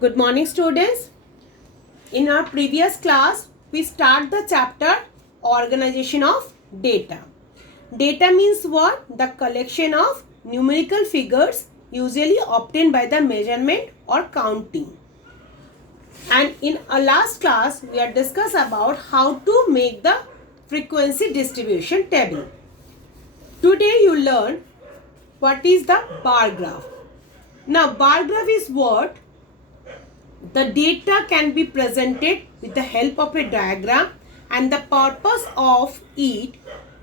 Good morning, students. In our previous class, we start the chapter Organization of Data. Data means what? The collection of numerical figures usually obtained by the measurement or counting. And in our last class, we have discussed about how to make the frequency distribution table. Today you learn what is the bar graph. Now, bar graph is what? The data can be presented with the help of a diagram, and the purpose of it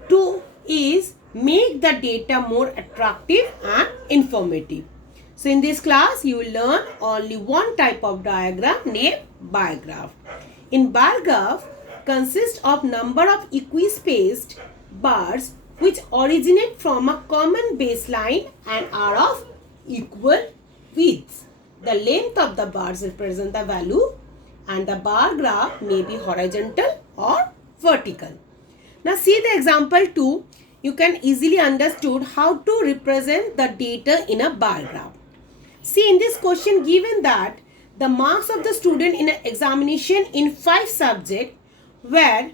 to is make the data more attractive and informative. So in this class you will learn only one type of diagram named bar graph. In bar graph consists of number of equispaced bars which originate from a common baseline and are of equal widths. The length of the bars represent the value, and the bar graph may be horizontal or vertical. Now see the example 2. You can easily understood how to represent the data in a bar graph. See, in this question given that the marks of the student in an examination in 5 subjects, where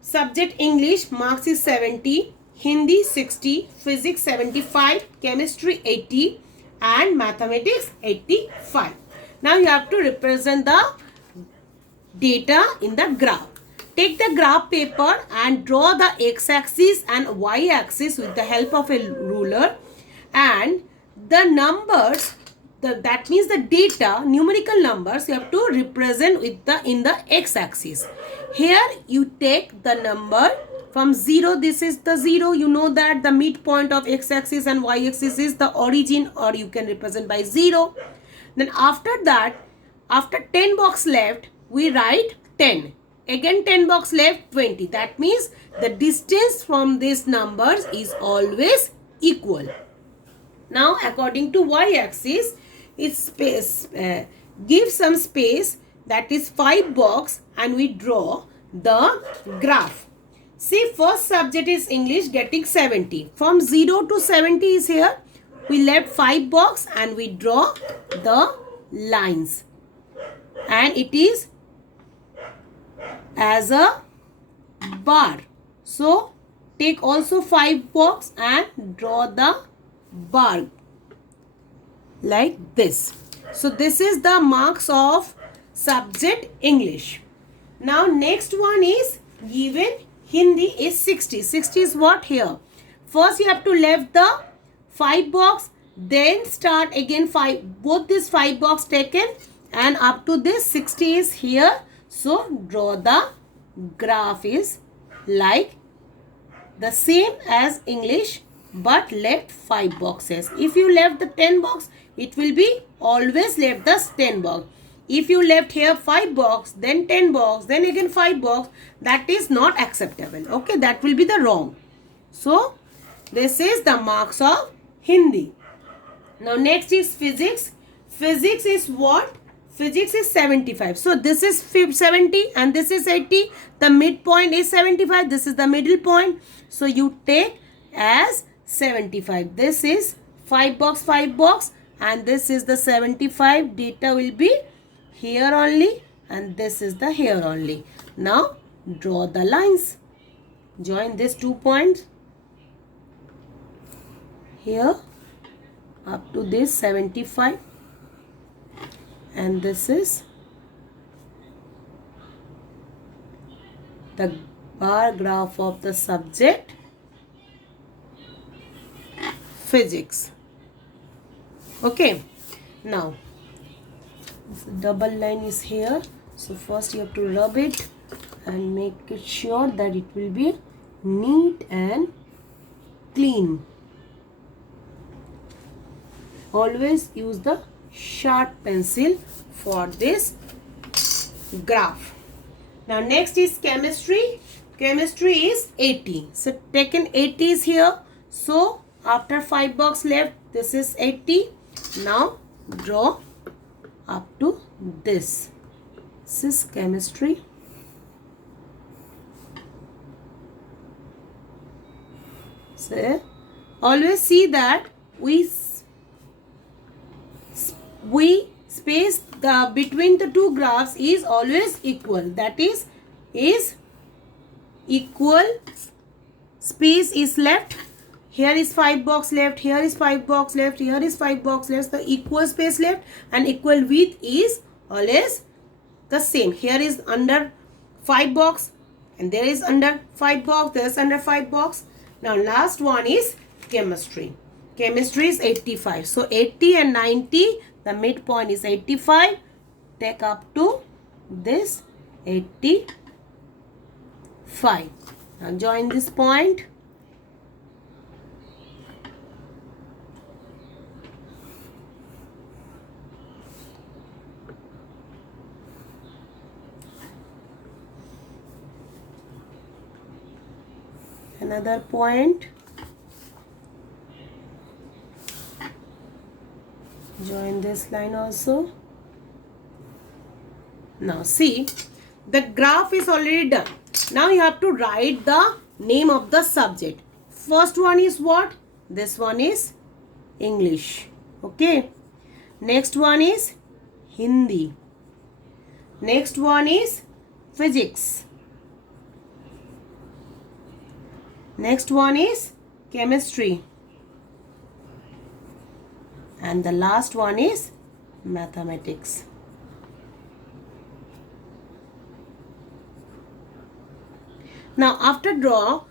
subject English marks is 70, Hindi 60, Physics 75, Chemistry 80 and Mathematics 85. Now you have to represent the data in the graph. Take the graph paper and draw the x-axis and y-axis with the help of a ruler, and the numbers, that means the data, numerical numbers, you have to represent with the in the x-axis. Here you take the number from 0, this is the 0, you know that the midpoint of x-axis and y-axis is the origin, or you can represent by 0. Then after that, after 10 box left, we write 10. Again 10 box left, 20. That means the distance from these numbers is always equal. Now according to y-axis, it's space, give some space, that is 5 box, and we draw the graph. See, first subject is English getting 70. From 0 to 70 is here. We left 5 box and we draw the lines. And it is as a bar. So, take also 5 box and draw the bar like this. So, this is the marks of subject English. Now, next one is given Hindi is 60. 60 is what here? First you have to left the 5 box, then start again 5. Both this 5 box taken, and up to this 60 is here. So draw the graph is like the same as English, but left 5 boxes. If you left the 10 box, it will be always left the 10 box. If you left here 5 box, then 10 box, then again 5 box, that is not acceptable. Okay, that will be the wrong. So, this is the marks of Hindi. Now, next is physics. Physics is what? Physics is 75. So, this is 70 and this is 80. The midpoint is 75. This is the middle point. So, you take as 75. This is 5 box, 5 box, and this is the 75. Data will be here only, and this is the here only. Now draw the lines. Join these 2 points here up to this 75, and this is the bar graph of the subject physics. Okay, now double line is here. So first you have to rub it and make it sure that it will be neat and clean. Always use the sharp pencil for this graph. Now next is chemistry. Chemistry is 80. So taken 80 is here. So after 5 box left, this is 80. Now draw up to this. This is chemistry. So always see that we space between the two graphs is always equal. That is equal space is left. Here is 5 box left, here is 5 box left, here is 5 box left. The equal space left and equal width is always the same. Here is under 5 box and there is under 5 box, there is under 5 box. Now last one is chemistry. Chemistry is 85. So 80 and 90, the midpoint is 85. Take up to this 85. Now join this point. Another point. Join this line also. Now see, the graph is already done. Now you have to write the name of the subject. First one is what? This one is English. Okay. Next one is Hindi. Next one is physics. Next one is chemistry. And the last one is mathematics. Now after draw,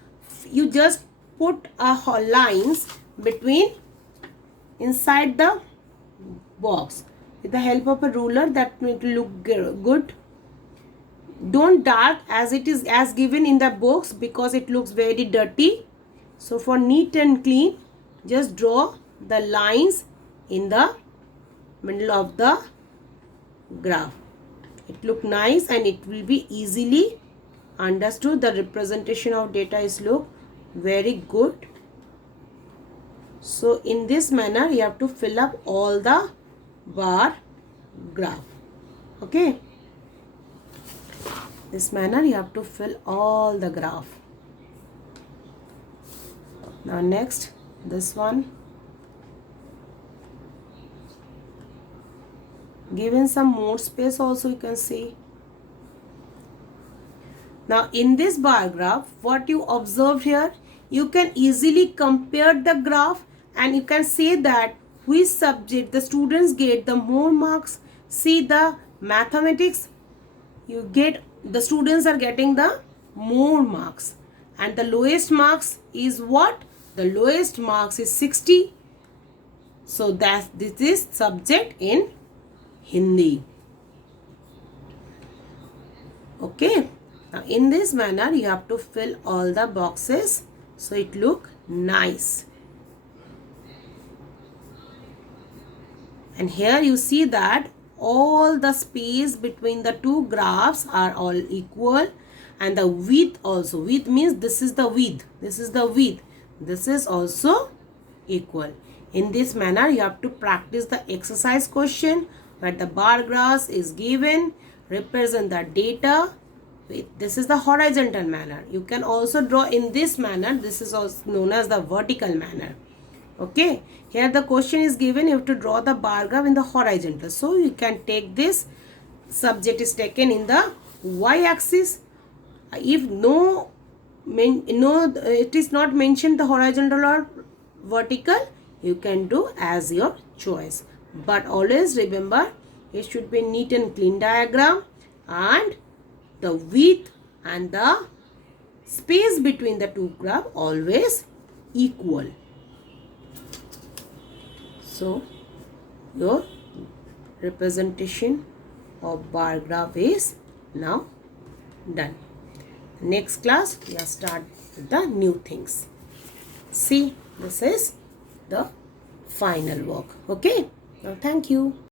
you just put lines between inside the box with the help of a ruler. That will look good. Don't dark as it is as given in the box because it looks very dirty. So for neat and clean, just draw the lines in the middle of the graph. It look nice and it will be easily understood. The representation of data is look very good. So in this manner you have to fill up all the bar graph. Okay. This manner you have to fill all the graph. Now next, this one. Given some more space also you can see. Now in this bar graph, what you observed here, you can easily compare the graph and you can say that which subject the students get the more marks. See the mathematics, you get the students are getting the more marks and the lowest marks is what? The lowest marks is 60. So that this is subject in Hindi. Okay. Now in this manner you have to fill all the boxes so it look nice. And here you see that all the space between the two graphs are all equal and the width also. Width means this is the width. This is the width. This is also equal. In this manner you have to practice the exercise question where the bar graph is given, represent the data. This is the horizontal manner. You can also draw in this manner. This is also known as the vertical manner. Okay. Here the question is given. You have to draw the bar graph in the horizontal. So you can take this. Subject is taken in the y-axis. If it is not mentioned the horizontal or vertical, you can do as your choice. But always remember, it should be neat and clean diagram and the width and the space between the two graphs always equal. So your representation of bar graph is now done. Next class we will start with the new things. See, this is the final work. Okay. Now thank you.